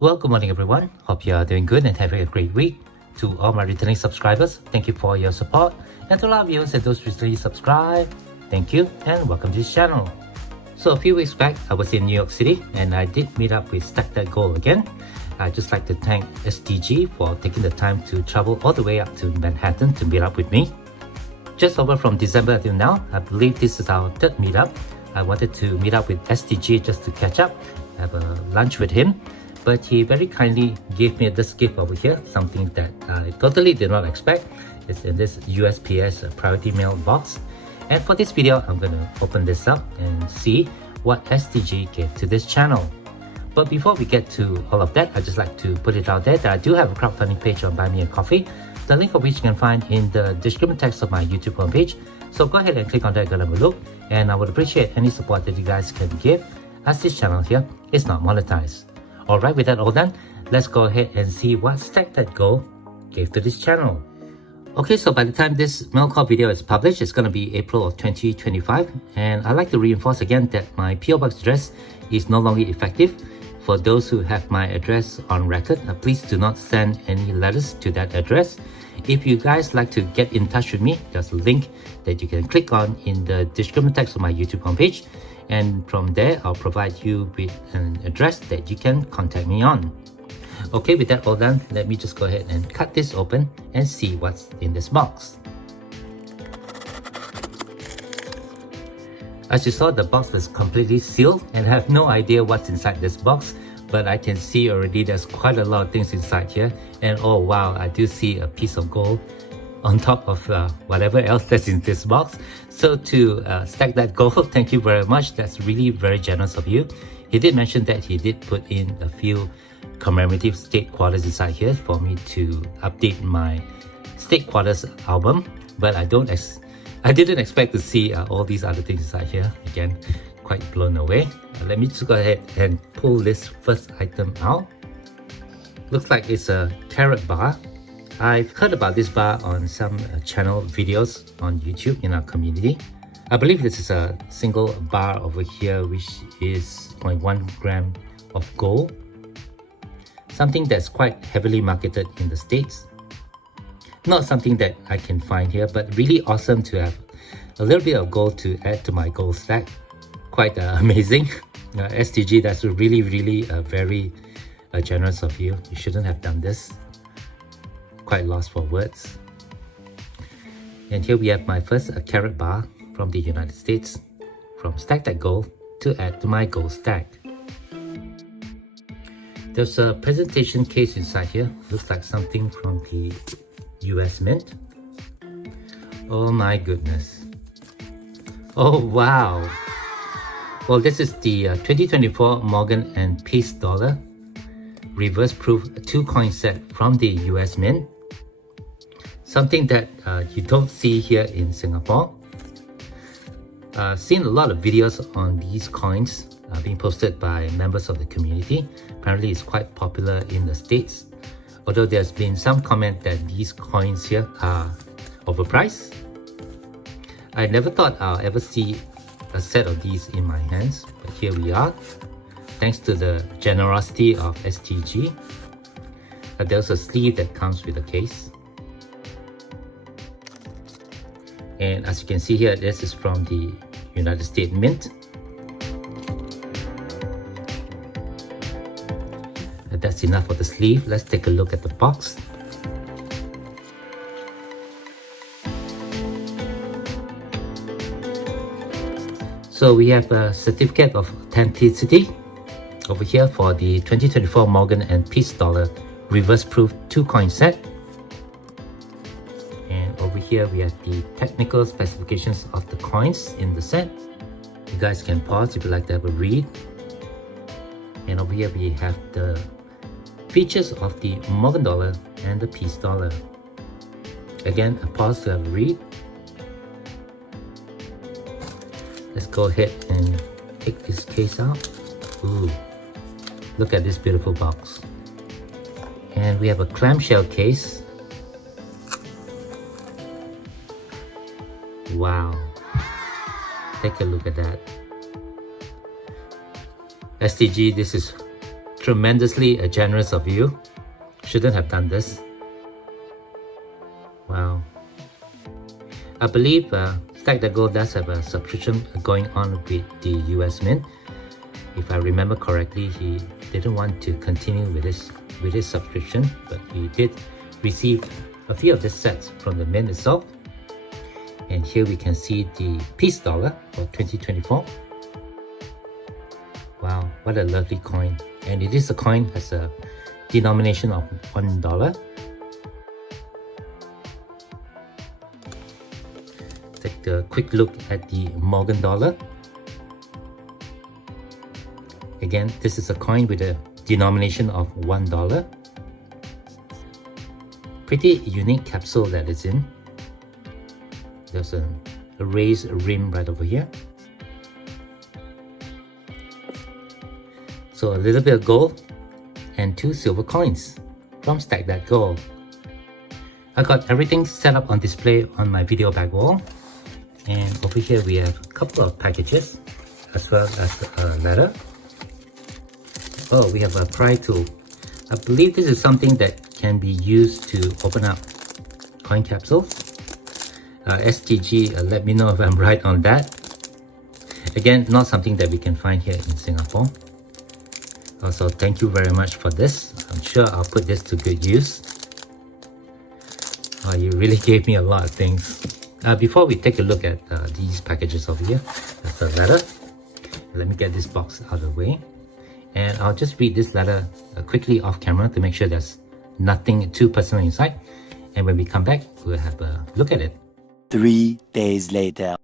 Well, good morning everyone. Hope you are doing good and having a great week. To all my returning subscribers, thank you for your support. And to all our viewers and those recently subscribed, thank you and welcome to this channel. So a few weeks back, I was in New York City and I did meet up with Stack That Goal again. I'd just like to thank STG for taking the time to travel all the way up to Manhattan to meet up with me. Just over from December until now, I believe this is our third meetup. I wanted to meet up with STG just to catch up, have a lunch with him. But he very kindly gave me this gift over here, something that I totally did not expect. It's in this USPS priority mail box. And for this video, I'm going to open this up and see what STG gave to this channel. But before we get to all of that, I'd just like to put it out there that I do have a crowdfunding page on Buy Me a Coffee, the link of which you can find in the description text of my YouTube homepage. So go ahead and click on that, go have a look, and I would appreciate any support that you guys can give, as this channel here is not monetized. Alright, with that all done, let's go ahead and see what Stack That Goal gave to this channel. Okay, so by the time this MailCall video is published, it's going to be April of 2025. And I'd like to reinforce again that my PO Box address is no longer effective. For those who have my address on record, please do not send any letters to that address. If you guys like to get in touch with me, there's a link that you can click on in the description text of my YouTube homepage. And from there, I'll provide you with an address that you can contact me on. Okay, with that all done, let me just go ahead and cut this open and see what's in this box. As you saw, the box was completely sealed and I have no idea what's inside this box, but I can see already there's quite a lot of things inside here. And oh wow, I do see a piece of gold on top of whatever else that's in this box. So to Stack That Goal, thank you very much. That's really very generous of you. He did mention that he did put in a few commemorative state quarters inside here for me to update my state quarters album, but I didn't expect to see all these other things inside here. Again, quite blown away. Let me just go ahead and pull this first item out. Looks like it's a carrot bar. I've heard about this bar on some channel videos on YouTube in our community. I believe this is a single bar over here, which is 0.1 gram of gold. Something that's quite heavily marketed in the States. Not something that I can find here, but really awesome to have a little bit of gold to add to my gold stack. Quite amazing. STG, that's really very generous of you. You shouldn't have done this. Quite lost for words. And here we have my first carrot bar from the United States, from Stack That Goal to add to my gold stack. There's a presentation case inside here. Looks like something from the US Mint. Oh my goodness. Oh wow. Well, this is the 2024 Morgan and Peace dollar reverse proof 2-coin set from the US Mint. Something that you don't see here in Singapore. I've seen a lot of videos on these coins being posted by members of the community. Apparently it's quite popular in the States, although there's been some comment that these coins here are overpriced. I never thought I'll ever see a set of these in my hands, but here we are. Thanks to the generosity of STG. There's a sleeve that comes with a case. And as you can see here, this is from the United States Mint. That's enough for the sleeve. Let's take a look at the box. So we have a certificate of authenticity over here for the 2024 Morgan and Peace dollar reverse proof 2-coin set. And over here we have the technical specifications of the coins in the set. You guys can pause if you'd like to have a read. And over here we have the features of the Morgan dollar and the Peace dollar. Again, a pause to have a read. Let's go ahead and take this case out. Ooh, look at this beautiful box. And we have a clamshell case. Wow, take a look at that. STG, this is tremendously generous of you. Shouldn't have done this. Wow. I believe Stack That Go does have a subscription going on with the US Mint. If I remember correctly, he didn't want to continue with his subscription, but he did receive a few of the sets from the Mint itself. And here we can see the peace dollar for 2024. Wow, what a lovely coin. And it is a coin has a denomination of $1. Take a quick look at the Morgan dollar. Again, this is a coin with a denomination of $1. Pretty unique capsule that it's in. There's a raised rim right over here. So a little bit of gold and 2 silver coins from Stack That Go. I got everything set up on display on my video back wall. And over here we have a couple of packages as well as a letter. Oh, we have a pry tool. I believe this is something that can be used to open up coin capsules. STG, let me know if I'm right on that. Again, not something that we can find here in Singapore. Also, thank you very much for this. I'm sure I'll put this to good use. Oh, you really gave me a lot of things. Before we take a look at these packages over here, that's a letter. Let me get this box out of the way. And I'll just read this letter quickly off camera to make sure there's nothing too personal inside. And when we come back, we'll have a look at it. 3 days later.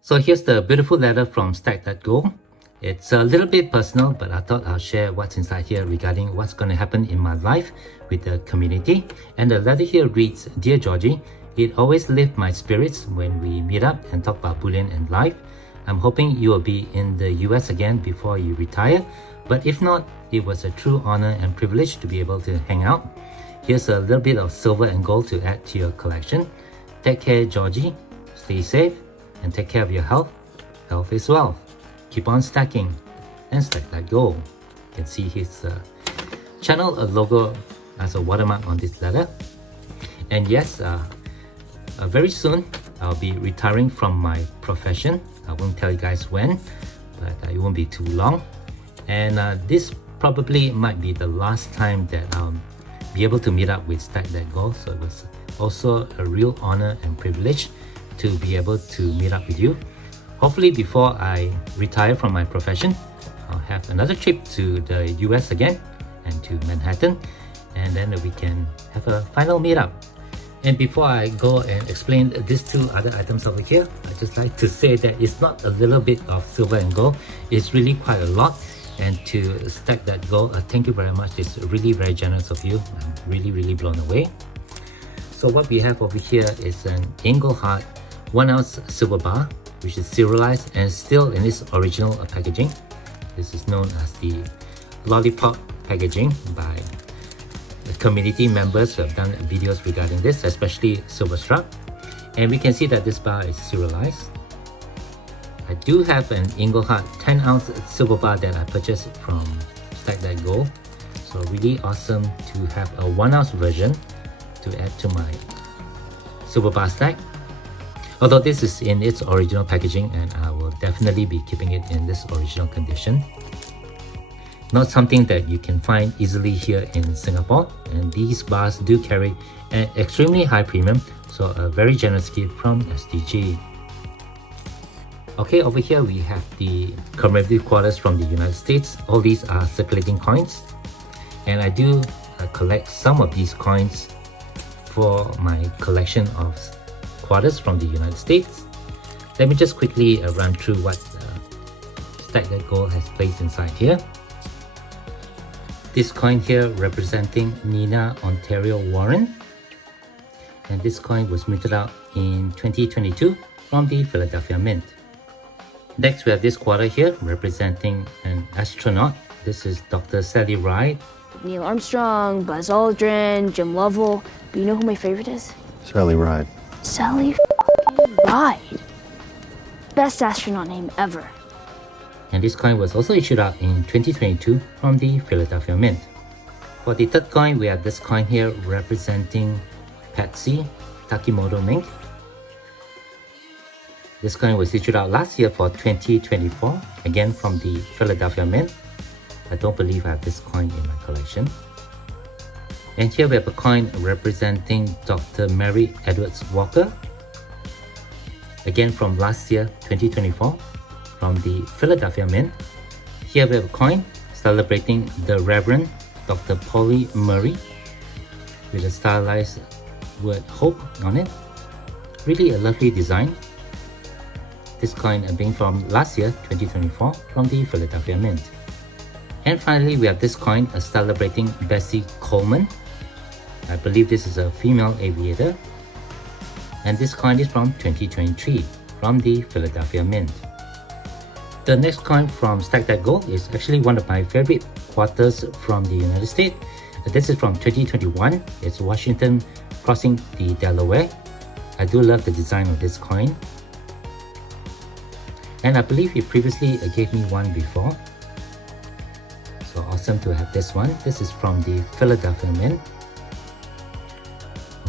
So here's the beautiful letter from Stack That Go. It's a little bit personal, but I thought I'll share what's inside here regarding what's going to happen in my life with the community. And the letter here reads, Dear Georgie, it always lifts my spirits when we meet up and talk about bullion and life. I'm hoping you will be in the US again before you retire, but if not, it was a true honor and privilege to be able to hang out. Here's a little bit of silver and gold to add to your collection. Take care, Georgie. Stay safe and take care of your health. Health is wealth. Keep on stacking and stack that gold. You can see his channel logo as a watermark on this letter. And yes, very soon I'll be retiring from my profession. I won't tell you guys when, but it won't be too long. And this probably might be the last time that I'll be able to meet up with Stack That Go. So it was also a real honor and privilege to be able to meet up with you. Hopefully before I retire from my profession, I'll have another trip to the US again and to Manhattan, and then we can have a final meetup. And before I go and explain these 2 other items over here, I'd just like to say that it's not a little bit of silver and gold, it's really quite a lot. And to Stack That Go, thank you very much. It's really very generous of you. I'm really blown away. So what we have over here is an Engelhardt 1 ounce silver bar, which is serialized and still in its original packaging. This is known as the lollipop packaging by the community members who have done videos regarding this, especially Silverstruck. And we can see that this bar is serialized. I do have an Engelhardt 10 ounce silver bar that I purchased from Stack That Go. So really awesome to have a 1 ounce version to add to my silver bar stack. Although this is in its original packaging, and I will definitely be keeping it in this original condition. Not something that you can find easily here in Singapore, and these bars do carry an extremely high premium, so a very generous gift from SDG. Okay, over here we have the commemorative quarters from the United States. All these are circulating coins, and I do collect some of these coins for my collection of quarters from the United States. Let me just quickly run through what Stack That Go has placed inside here. This coin here representing Nina Ontario Warren, and this coin was minted out in 2022 from the Philadelphia Mint. Next we have this quarter here representing an astronaut. This is Dr. Sally Ride. Neil Armstrong, Buzz Aldrin, Jim Lovell, but you know who my favorite is? Sally Ride. Sally f***ing Ride. Best astronaut name ever. And this coin was also issued out in 2022 from the Philadelphia Mint. For the third coin, we have this coin here representing Patsy Takimoto Mink. This coin was issued out last year for 2024, again from the Philadelphia Mint. I don't believe I have this coin in my collection. And here we have a coin representing Dr. Mary Edwards Walker, again from last year, 2024, from the Philadelphia Mint. Here we have a coin celebrating the Reverend Dr. Polly Murray with a stylized word hope on it. Really a lovely design. This coin being from last year, 2024, from the Philadelphia Mint. And finally, we have this coin celebrating Bessie Coleman. I believe this is a female aviator. And this coin is from 2023 from the Philadelphia Mint. The next coin from Stack That Gold is actually one of my favorite quarters from the United States. This is from 2021. It's Washington crossing the Delaware. I do love the design of this coin. And I believe he previously gave me one before. So awesome to have this one. This is from the Philadelphia Mint.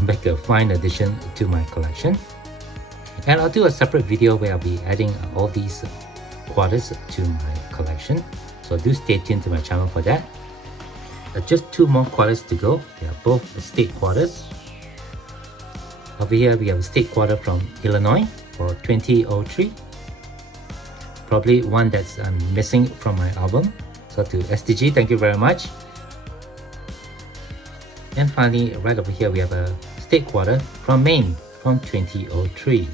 Make a fine addition to my collection. And I'll do a separate video where I'll be adding all these quarters to my collection. So do stay tuned to my channel for that. Just two more quarters to go. They are both state quarters. Over here we have a state quarter from Illinois for 2003. Probably one that's missing from my album. So to STG, thank you very much. And finally, right over here, we have a state quarter from Maine from 2003.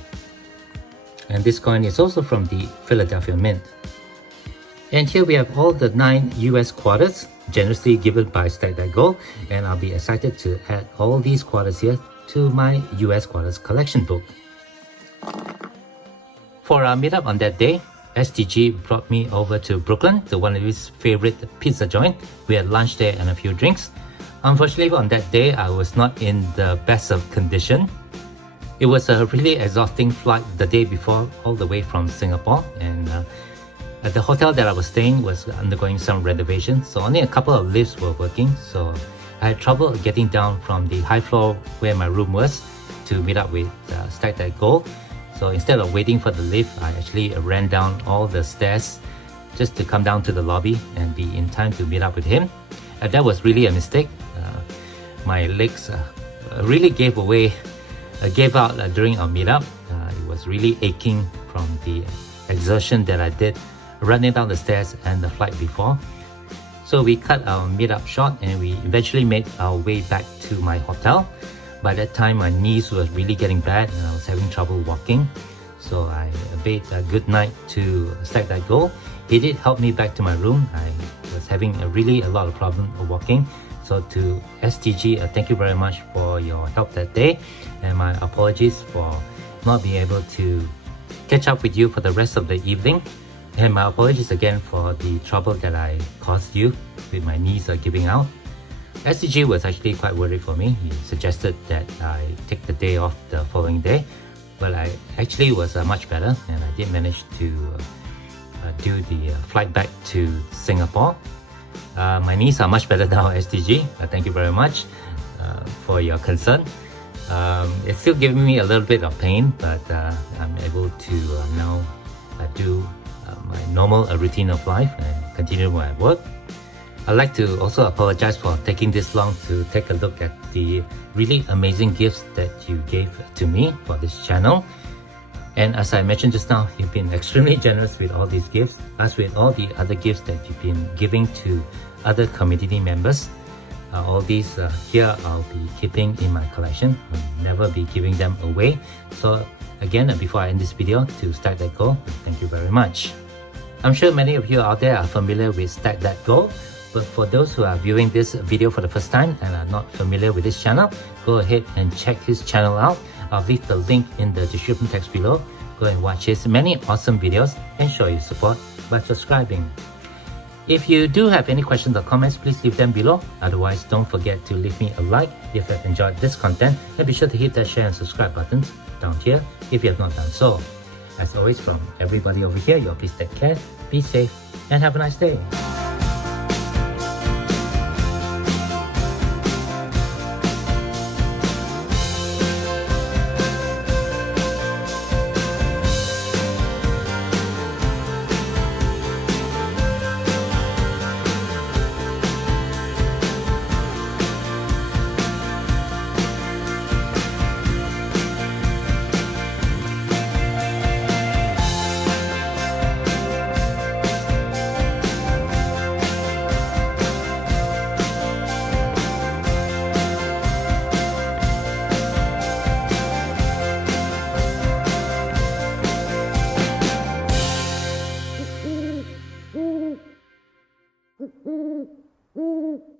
And this coin is also from the Philadelphia Mint. And here we have all the 9 US quarters generously given by Stack That Gold. And I'll be excited to add all these quarters here to my US quarters collection book. For our meetup on that day, STG brought me over to Brooklyn to one of his favorite pizza joint. We had lunch there and a few drinks. Unfortunately, on that day, I was not in the best of condition. It was a really exhausting flight the day before, all the way from Singapore. And the hotel that I was staying was undergoing some renovations, so only a couple of lifts were working. So I had trouble getting down from the high floor where my room was to meet up with Stack That Gold. So instead of waiting for the lift, I actually ran down all the stairs just to come down to the lobby and be in time to meet up with him. And that was really a mistake. My legs really gave out during our meetup. It was really aching from the exertion that I did running down the stairs and the flight before. So we cut our meetup short and we eventually made our way back to my hotel. By that time, my knees was really getting bad and I was having trouble walking. So I bade a good night to Stack That Gold. He did help me back to my room. I was having a lot of problem walking. So to STG, thank you very much for your help that day. And my apologies for not being able to catch up with you for the rest of the evening. And my apologies again for the trouble that I caused you with my knees giving out. STG was actually quite worried for me. He suggested that I take the day off the following day. But I actually was much better and I did manage to do the flight back to Singapore. My knees are much better now, STG. Thank you very much for your concern. It's still giving me a little bit of pain, but I'm able to now do my normal routine of life and continue my work. I'd like to also apologize for taking this long to take a look at the really amazing gifts that you gave to me for this channel. And as I mentioned just now, you've been extremely generous with all these gifts, as with all the other gifts that you've been giving to other community members. All these here I'll be keeping in my collection. I'll never be giving them away. So again, before I end this video, to Stack That Gold, thank you very much. I'm sure many of you out there are familiar with Stack That Gold, but for those who are viewing this video for the first time and are not familiar with this channel, go ahead and check his channel out. I'll leave the link in the description text below. Go and watch his many awesome videos and show your support by subscribing. If you do have any questions or comments, please leave them below. Otherwise, don't forget to leave me a like if you have enjoyed this content, and be sure to hit that share and subscribe buttons down here if you have not done so. As always, from everybody over here, y'all please take care be safe, and have a nice day. Mm-hmm.